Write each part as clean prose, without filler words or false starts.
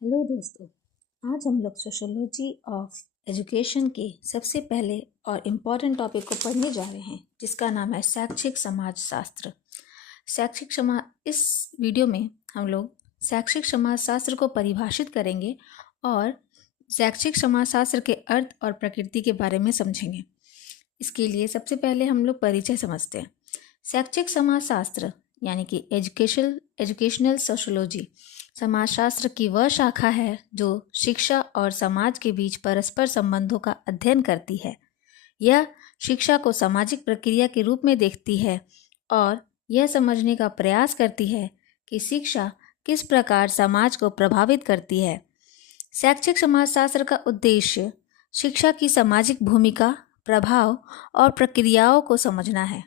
Hello दोस्तों, आज हम लोग सोशोलॉजी ऑफ एजुकेशन के सबसे पहले और इम्पॉर्टेंट टॉपिक को पढ़ने जा रहे हैं, जिसका नाम है शैक्षिक समाजशास्त्र। इस वीडियो में हम लोग शैक्षिक समाजशास्त्र को परिभाषित करेंगे और शैक्षिक समाजशास्त्र के अर्थ और प्रकृति के बारे में समझेंगे। इसके लिए सबसे पहले हम लोग परिचय समझते हैं। शैक्षिक समाजशास्त्र यानी कि एजुकेशनल सोशोलॉजी समाजशास्त्र की वह शाखा है जो शिक्षा और समाज के बीच परस्पर संबंधों का अध्ययन करती है। यह शिक्षा को सामाजिक प्रक्रिया के रूप में देखती है और यह समझने का प्रयास करती है कि शिक्षा किस प्रकार समाज को प्रभावित करती है। शैक्षिक समाजशास्त्र का उद्देश्य शिक्षा की सामाजिक भूमिका, प्रभाव और प्रक्रियाओं को समझना है।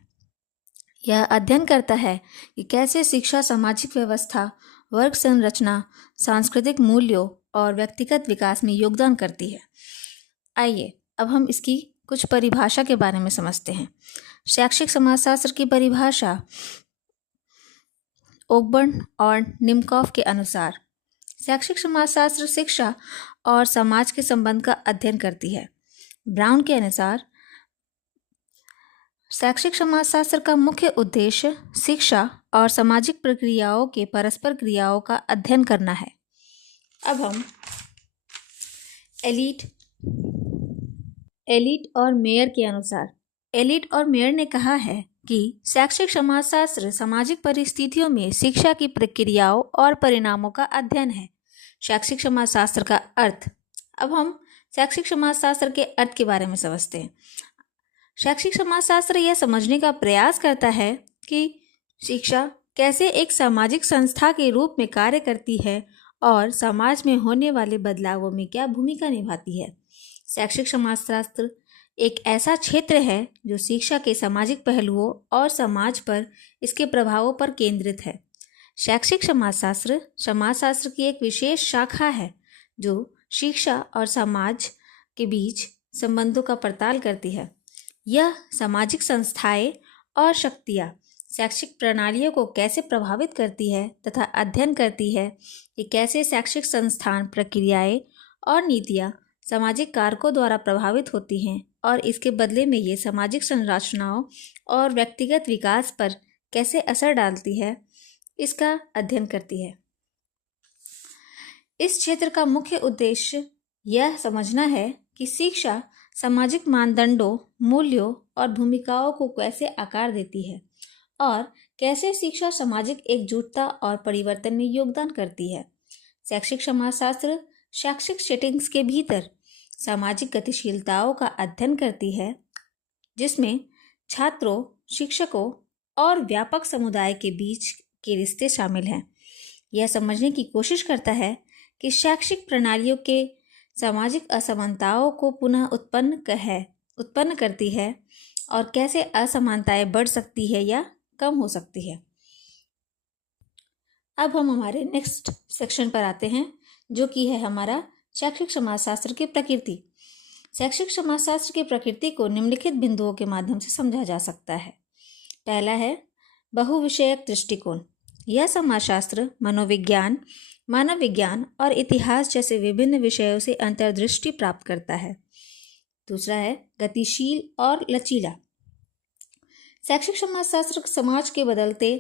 यह अध्ययन करता है कि कैसे शिक्षा सामाजिक व्यवस्था, वर्ग संरचना, सांस्कृतिक मूल्यों और व्यक्तिगत विकास में योगदान करती है। आइए अब हम इसकी कुछ परिभाषा के बारे में समझते हैं। शैक्षिक समाजशास्त्र की परिभाषा ओकबर्न और निमकॉफ के अनुसार शैक्षिक समाजशास्त्र शिक्षा और समाज के संबंध का अध्ययन करती है। ब्राउन के अनुसार शैक्षिक समाजशास्त्र का मुख्य उद्देश्य शिक्षा और सामाजिक प्रक्रियाओं के परस्पर क्रियाओं का अध्ययन करना है। अब हम एलिट और मेयर के अनुसार एलिट और मेयर ने कहा है कि शैक्षिक समाजशास्त्र सामाजिक परिस्थितियों में शिक्षा की प्रक्रियाओं और परिणामों का अध्ययन है। शैक्षिक समाजशास्त्र का अर्थ। अब हम शैक्षिक समाजशास्त्र के अर्थ के बारे में समझते हैं। शैक्षिक समाजशास्त्र यह समझने का प्रयास करता है कि शिक्षा कैसे एक सामाजिक संस्था के रूप में कार्य करती है और समाज में होने वाले बदलावों में क्या भूमिका निभाती है। शैक्षिक समाजशास्त्र एक ऐसा क्षेत्र है जो शिक्षा के सामाजिक पहलुओं और समाज पर इसके प्रभावों पर केंद्रित है। शैक्षिक समाजशास्त्र की एक विशेष शाखा है जो शिक्षा और समाज के बीच संबंधों का पड़ताल करती है। यह सामाजिक संस्थाएं और शक्तियाँ शैक्षिक प्रणालियों को कैसे प्रभावित करती है तथा अध्ययन करती है कि कैसे शैक्षिक संस्थान, प्रक्रियाएं और नीतियाँ सामाजिक कारकों द्वारा प्रभावित होती हैं और इसके बदले में ये सामाजिक संरचनाओं और व्यक्तिगत विकास पर कैसे असर डालती है, इसका अध्ययन करती है। इस क्षेत्र का मुख्य उद्देश्य यह समझना है कि शिक्षा सामाजिक मानदंडों, मूल्यों और भूमिकाओं को कैसे आकार देती है और कैसे शिक्षा सामाजिक एकजुटता और परिवर्तन में योगदान करती है। शैक्षिक समाजशास्त्र शैक्षिक सेटिंग्स के भीतर सामाजिक गतिशीलताओं का अध्ययन करती है, जिसमें छात्रों, शिक्षकों और व्यापक समुदाय के बीच के रिश्ते शामिल हैं। यह समझने की कोशिश करता है कि शैक्षिक प्रणालियों के सामाजिक असमानताओं को पुनः उत्पन्न करती है और कैसे असमानताएं बढ़ सकती है या कम हो सकती है। अब हम हमारे नेक्स्ट सेक्शन पर आते हैं, जो कि है हमारा शैक्षिक समाजशास्त्र की प्रकृति। शैक्षिक समाजशास्त्र की प्रकृति को निम्नलिखित बिंदुओं के माध्यम से समझा जा सकता है। पहला है बहुविषयक दृष्टिकोण। यह समाजशास्त्र मनोविज्ञान, मानव विज्ञान और इतिहास जैसे विभिन्न विषयों से अंतर्दृष्टि प्राप्त करता है। दूसरा है गतिशील और लचीला। शैक्षिक समाजशास्त्र समाज के बदलते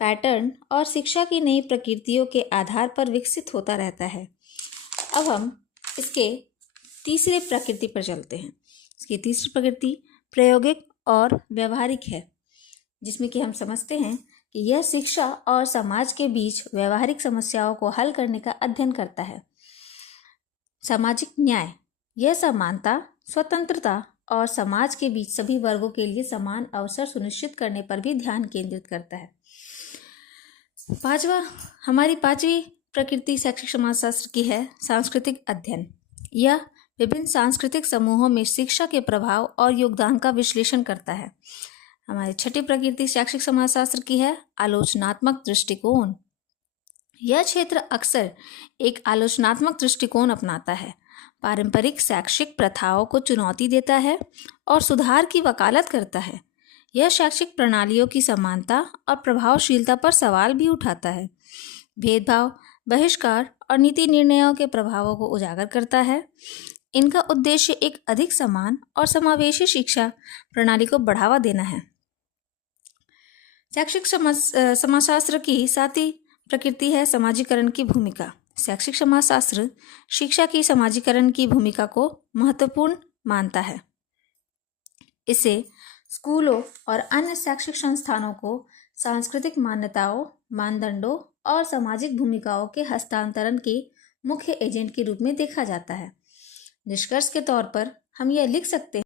पैटर्न और शिक्षा की नई प्रकृतियों के आधार पर विकसित होता रहता है। अब हम इसके तीसरे प्रकृति पर चलते हैं। इसकी तीसरी प्रकृति प्रायोगिक और व्यवहारिक है, जिसमें कि हम समझते हैं कि यह शिक्षा और समाज के बीच व्यवहारिक समस्याओं को हल करने का अध्ययन करता है। सामाजिक न्याय। यह समानता, स्वतंत्रता और समाज के बीच सभी वर्गों के लिए समान अवसर सुनिश्चित करने पर भी ध्यान केंद्रित करता है। हमारी पांचवी प्रकृति शैक्षिक समाजशास्त्र की है सांस्कृतिक अध्ययन। यह विभिन्न सांस्कृतिक समूहों में शिक्षा के प्रभाव और योगदान का विश्लेषण करता है। हमारी छठी प्रकृति शैक्षिक समाजशास्त्र की है आलोचनात्मक दृष्टिकोण। यह क्षेत्र अक्सर एक आलोचनात्मक दृष्टिकोण अपनाता है, पारंपरिक शैक्षिक प्रथाओं को चुनौती देता है और सुधार की वकालत करता है। यह शैक्षिक प्रणालियों की समानता और प्रभावशीलता पर सवाल भी उठाता है। भेदभाव, बहिष्कार और नीति निर्णयों के प्रभावों को उजागर करता है। इनका उद्देश्य एक अधिक समान और समावेशी शिक्षा प्रणाली को बढ़ावा देना है। शैक्षिक समाजशास्त्र की सातवीं प्रकृति है समाजीकरण की भूमिका। शैक्षिक समाजशास्त्र शिक्षा की समाजीकरण की भूमिका को महत्वपूर्ण मानता है। इसे स्कूलों और अन्य शैक्षिक संस्थानों को सांस्कृतिक मान्यताओं, मानदंडों और सामाजिक भूमिकाओं के हस्तांतरण के मुख्य एजेंट के रूप में देखा जाता है। निष्कर्ष के तौर पर हम यह लिख सकते हैं